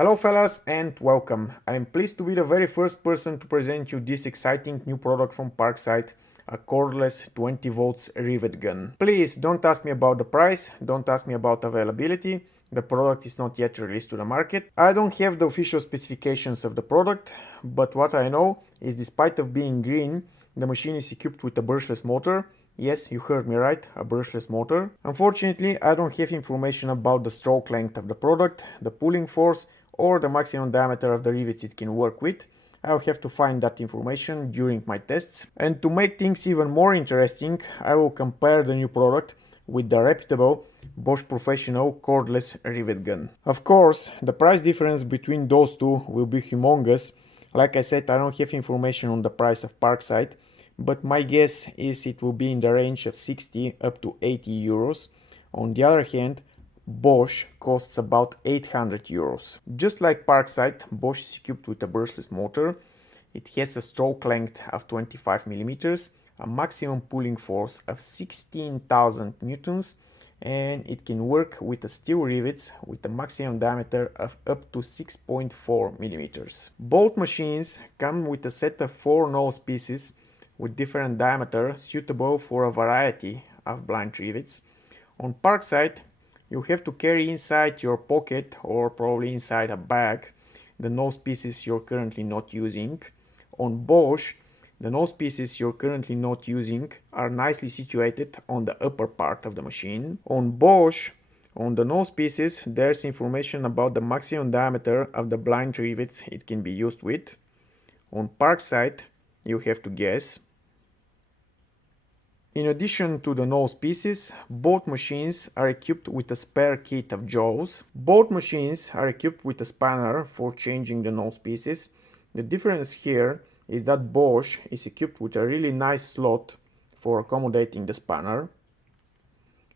Hello fellas and welcome. I am pleased to be the very first person to present you this exciting new product from Parkside, a cordless 20 volts rivet gun. Please don't ask me about the price, don't ask me about availability. The product is not yet released to the market. I don't have the official specifications of the product, but what I know is despite of being green, the machine is equipped with a brushless motor. Yes, you heard me right, a brushless motor. Unfortunately, I don't have information about the stroke length of the product, the pulling force, or the maximum diameter of the rivets it can work with. I'll have to find that information during my tests. And to make things even more interesting, I will compare the new product with the reputable Bosch Professional cordless rivet gun. Of course, the price difference between those two will be humongous. Like I said, I don't have information on the price of Parkside, but my guess is it will be in the range of 60 up to 80 euros. On the other hand, Bosch costs about 800 euros. Just like Parkside, Bosch is equipped with a brushless motor. It has a stroke length of 25 millimeters, a maximum pulling force of 16,000 newtons, and it can work with steel rivets with a maximum diameter of up to 6.4 millimeters. Both machines come with a set of 4 nose pieces with different diameter suitable for a variety of blind rivets. On Parkside, you have to carry inside your pocket or probably inside a bag the nose pieces you're currently not using. On Bosch, the nose pieces you're currently not using are nicely situated on the upper part of the machine. On Bosch, on the nose pieces, there's information about the maximum diameter of the blind rivets it can be used with. On Parkside, you have to guess. In addition to the nose pieces, both machines are equipped with a spare kit of jaws. Both machines are equipped with a spanner for changing the nose pieces. The difference here is that Bosch is equipped with a really nice slot for accommodating the spanner.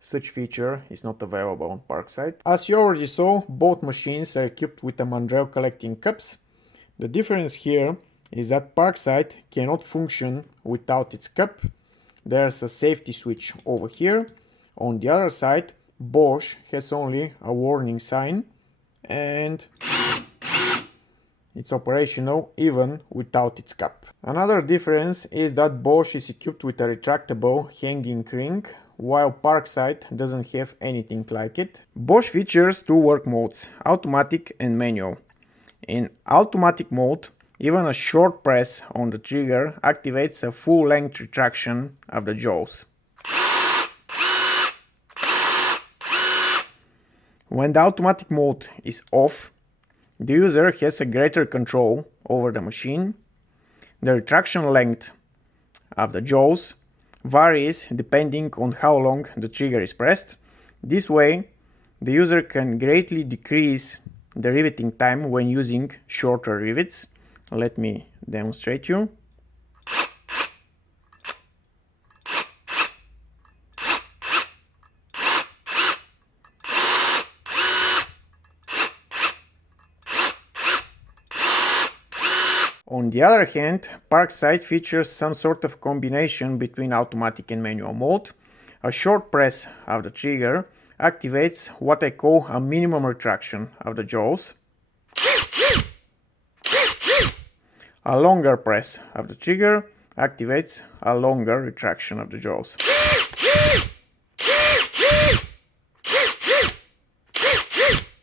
Such feature is not available on Parkside. As you already saw, both machines are equipped with a mandrel collecting cups. The difference here is that Parkside cannot function without its cup. There's a safety switch over here. On the other side, Bosch has only a warning sign and it's operational even without its cup. Another difference is that Bosch is equipped with a retractable hanging ring, while Parkside doesn't have anything like it. Bosch features two work modes, automatic and manual. In automatic mode, even a short press on the trigger activates a full-length retraction of the jaws. When the automatic mode is off, the user has a greater control over the machine. The retraction length of the jaws varies depending on how long the trigger is pressed. This way, the user can greatly decrease the riveting time when using shorter rivets. Let me demonstrate you. On the other hand, Parkside features some sort of combination between automatic and manual mode. A short press of the trigger activates what I call a minimum retraction of the jaws. A longer press of the trigger activates a longer retraction of the jaws.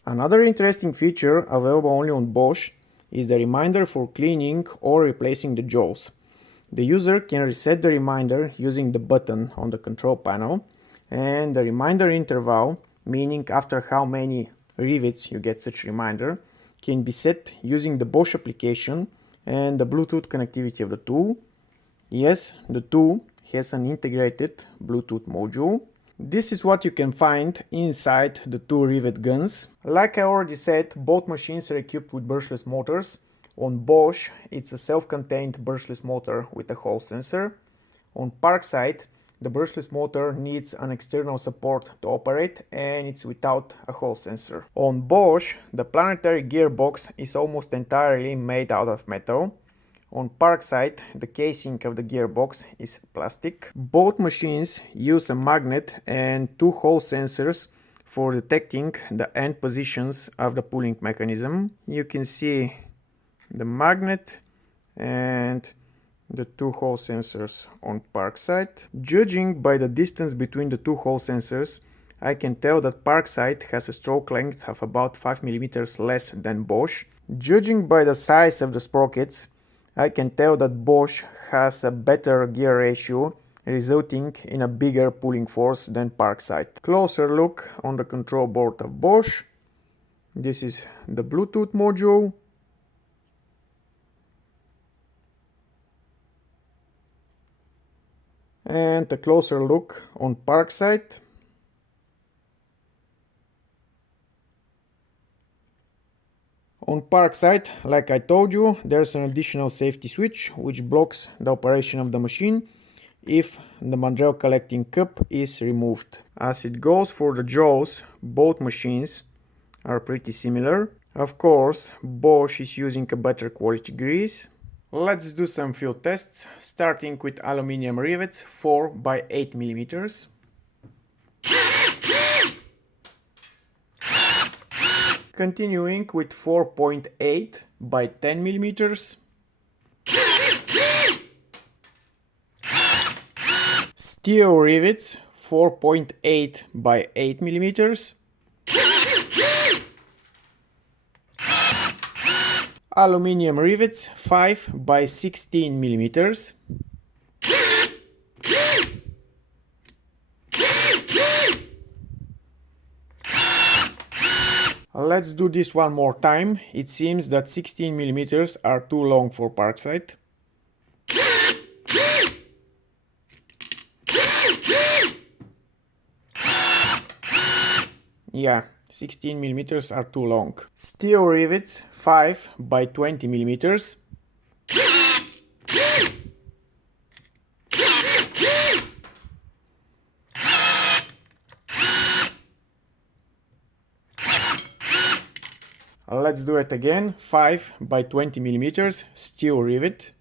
Another interesting feature available only on Bosch is the reminder for cleaning or replacing the jaws. The user can reset the reminder using the button on the control panel, and the reminder interval, meaning after how many rivets you get such reminder, can be set using the Bosch application and the Bluetooth connectivity of the tool. Yes, the tool has an integrated Bluetooth module. This is what you can find inside the two rivet guns. Like I already said, both machines are equipped with brushless motors. On Bosch, it's a self-contained brushless motor with a Hall sensor. On Parkside, the brushless motor needs an external support to operate and it's without a Hall sensor. On Bosch, the planetary gearbox is almost entirely made out of metal. On Parkside, the casing of the gearbox is plastic. Both machines use a magnet and two Hall sensors for detecting the end positions of the pulling mechanism. You can see the magnet and the two Hall sensors on Parkside. Judging by the distance between the two Hall sensors, I can tell that Parkside has a stroke length of about 5 mm less than Bosch. Judging by the size of the sprockets, I can tell that Bosch has a better gear ratio, resulting in a bigger pulling force than Parkside. Closer look on the control board of Bosch. This is the Bluetooth module. And a closer look on Parkside. On Parkside, like I told you, there's an additional safety switch which blocks the operation of the machine if the mandrel collecting cup is removed. As it goes for the jaws, both machines are pretty similar. Of course, Bosch is using a better quality grease. Let's do some field tests, starting with aluminium rivets 4 by 8 mm. Continuing with 4.8 by 10 mm. Steel rivets 4.8 by 8 mm. Aluminium rivets 5 by 16 mm. Let's do this one more time. It seems that 16 mm are too long for Parkside. Yeah, 16 mm are too long. Steel rivets 5 by 20 mm. Let's do it again. 5 by 20 mm steel rivet.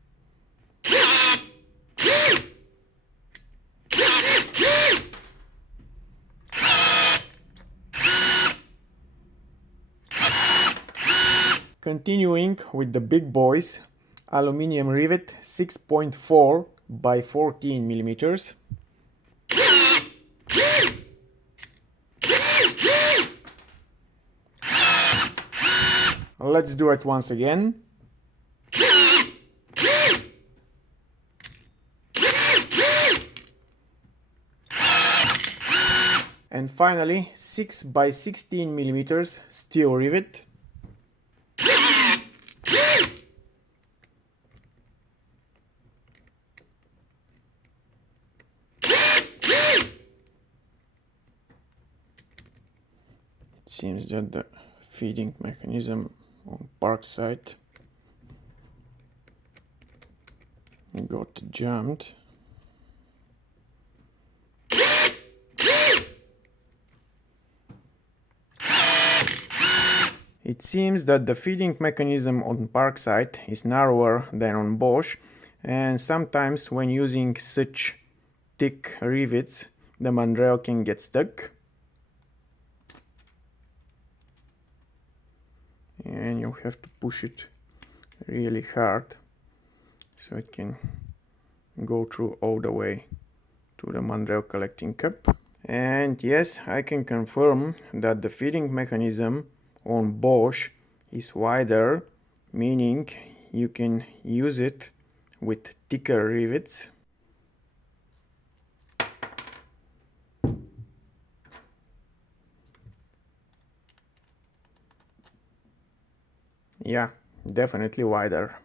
Continuing with the big boys, aluminium rivet 6.4 by 14 mm. Let's do it once again. And finally, 6 by 16 mm steel rivet. It seems that the feeding mechanism on Parkside got jammed. It seems that the feeding mechanism on Parkside is narrower than on Bosch, and sometimes when using such thick rivets the mandrel can get stuck. And you have to push it really hard so it can go through all the way to the mandrel collecting cup. And yes, I can confirm that the feeding mechanism on Bosch is wider, meaning you can use it with thicker rivets. Yeah, definitely wider.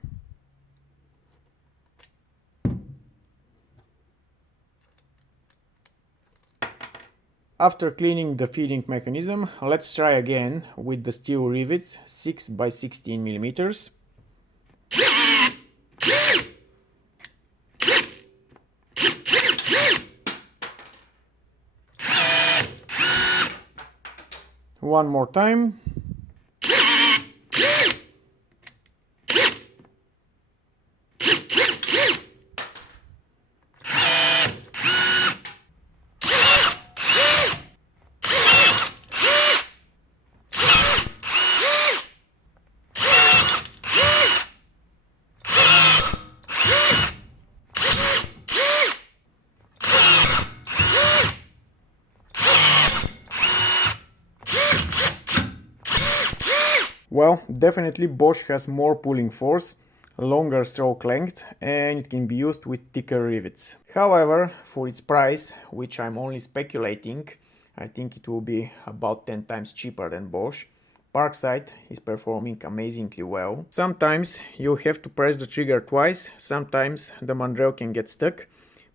After cleaning the feeding mechanism, let's try again with the steel rivets 6 by 16 mm. One more time. Well, definitely Bosch has more pulling force, longer stroke length, and it can be used with thicker rivets. However, for its price, which I'm only speculating, I think it will be about 10 times cheaper than Bosch, Parkside is performing amazingly well. Sometimes you have to press the trigger twice, sometimes the mandrel can get stuck,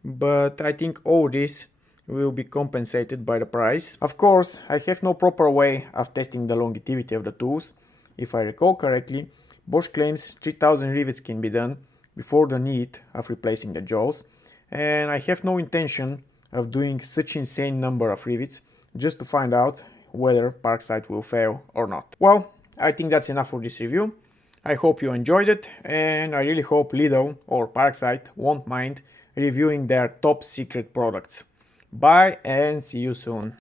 but I think all this will be compensated by the price. Of course, I have no proper way of testing the longevity of the tools. If I recall correctly, Bosch claims 3000 rivets can be done before the need of replacing the jaws, and I have no intention of doing such insane number of rivets just to find out whether Parkside will fail or not. Well, I think that's enough for this review. I hope you enjoyed it, and I really hope Lidl or Parkside won't mind reviewing their top secret products. Bye and see you soon.